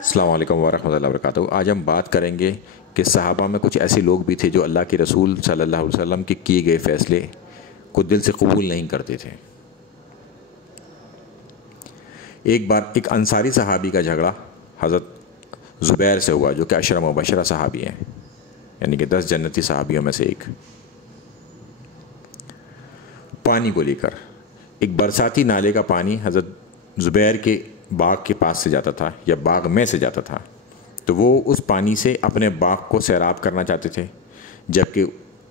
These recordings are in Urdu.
السلام علیکم ورحمۃ اللہ وبرکاتہ۔ آج ہم بات کریں گے کہ صحابہ میں کچھ ایسے لوگ بھی تھے جو اللہ کے رسول صلی اللہ علیہ وسلم کے کیے گئے فیصلے کو دل سے قبول نہیں کرتے تھے۔ ایک بار ایک انصاری صحابی کا جھگڑا حضرت زبیر سے ہوا، جو کہ عشرہ مبشرہ صحابی ہیں، یعنی کہ 10 جنتی صحابیوں میں سے ایک۔ پانی کو لے کر ایک برساتی نالے کا پانی حضرت زبیر کے باغ کے پاس سے جاتا تھا یا باغ میں سے جاتا تھا، تو وہ اس پانی سے اپنے باغ کو سیراب کرنا چاہتے تھے، جبکہ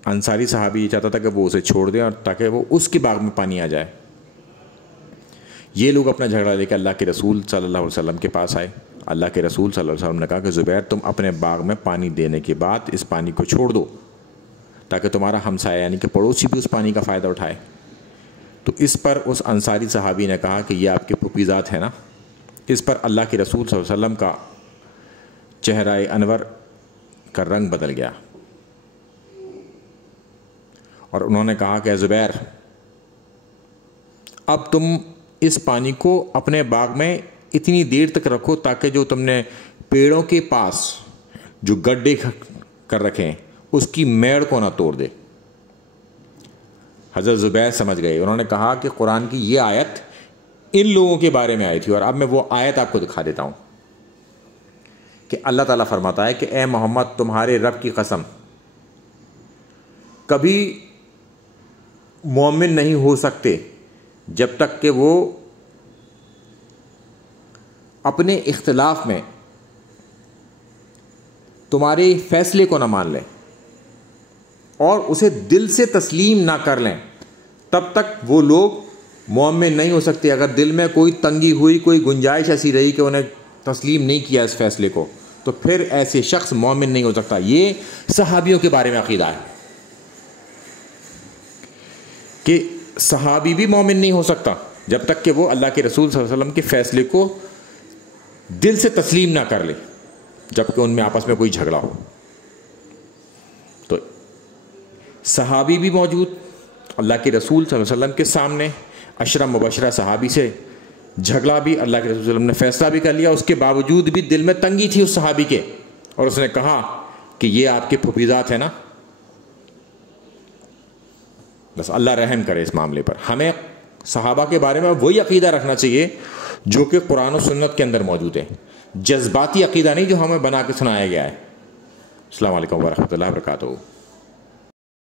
انصاری صحابی یہ چاہتا تھا کہ وہ اسے چھوڑ دیں اور تاکہ وہ اس کے باغ میں پانی آ جائے۔ یہ لوگ اپنا جھگڑا لے کے اللہ کے رسول صلی اللہ علیہ وسلم کے پاس آئے۔ اللہ کے رسول صلی اللہ علیہ وسلم نے کہا کہ زبیر، تم اپنے باغ میں پانی دینے کے بعد اس پانی کو چھوڑ دو تاکہ تمہارا ہمسایہ یعنی کہ پڑوسی بھی اس پانی کا فائدہ اٹھائے۔ تو اس پر اس انصاری صحابی نے کہا کہ یہ آپ کے پھوپھی ذات ہے نا۔ اس پر اللہ کے رسول صلی اللہ علیہ وسلم کا چہرہ انور کا رنگ بدل گیا اور انہوں نے کہا کہ زبیر، اب تم اس پانی کو اپنے باغ میں اتنی دیر تک رکھو تاکہ جو تم نے پیڑوں کے پاس جو گڈھے کر رکھے ہیں اس کی میڑ کو نہ توڑ دے۔ حضرت زبیر سمجھ گئے، انہوں نے کہا کہ قرآن کی یہ آیت ان لوگوں کے بارے میں آئی تھی، اور اب میں وہ آیت آپ کو دکھا دیتا ہوں کہ اللہ تعالیٰ فرماتا ہے کہ اے محمد، تمہارے رب کی قسم، کبھی مومن نہیں ہو سکتے جب تک کہ وہ اپنے اختلاف میں تمہارے فیصلے کو نہ مان لیں اور اسے دل سے تسلیم نہ کر لیں، تب تک وہ لوگ مومن نہیں ہو سکتے۔ اگر دل میں کوئی تنگی ہوئی، کوئی گنجائش ایسی رہی کہ انہیں تسلیم نہیں کیا اس فیصلے کو، تو پھر ایسے شخص مومن نہیں ہو سکتا۔ یہ صحابیوں کے بارے میں عقیدہ ہے کہ صحابی بھی مومن نہیں ہو سکتا جب تک کہ وہ اللہ کے رسول صلی اللہ علیہ وسلم کے فیصلے کو دل سے تسلیم نہ کر لے، جبکہ ان میں آپس میں کوئی جھگڑا ہو۔ تو صحابی بھی موجود اللہ کے رسول صلی اللہ علیہ وسلم کے سامنے، عشرہ مبشرہ صحابی سے جھگڑا بھی، اللہ کے رسول صلی اللہ علیہ وسلم نے فیصلہ بھی کر لیا، اس کے باوجود بھی دل میں تنگی تھی اس صحابی کے، اور اس نے کہا کہ یہ آپ کے پھوپھی ذات ہے نا۔ بس اللہ رحم کرے اس معاملے پر۔ ہمیں صحابہ کے بارے میں وہی عقیدہ رکھنا چاہیے جو کہ قرآن و سنت کے اندر موجود ہے، جذباتی عقیدہ نہیں جو ہمیں بنا کے سنایا گیا ہے۔ السلام علیکم ورحمۃ اللہ وبرکاتہ۔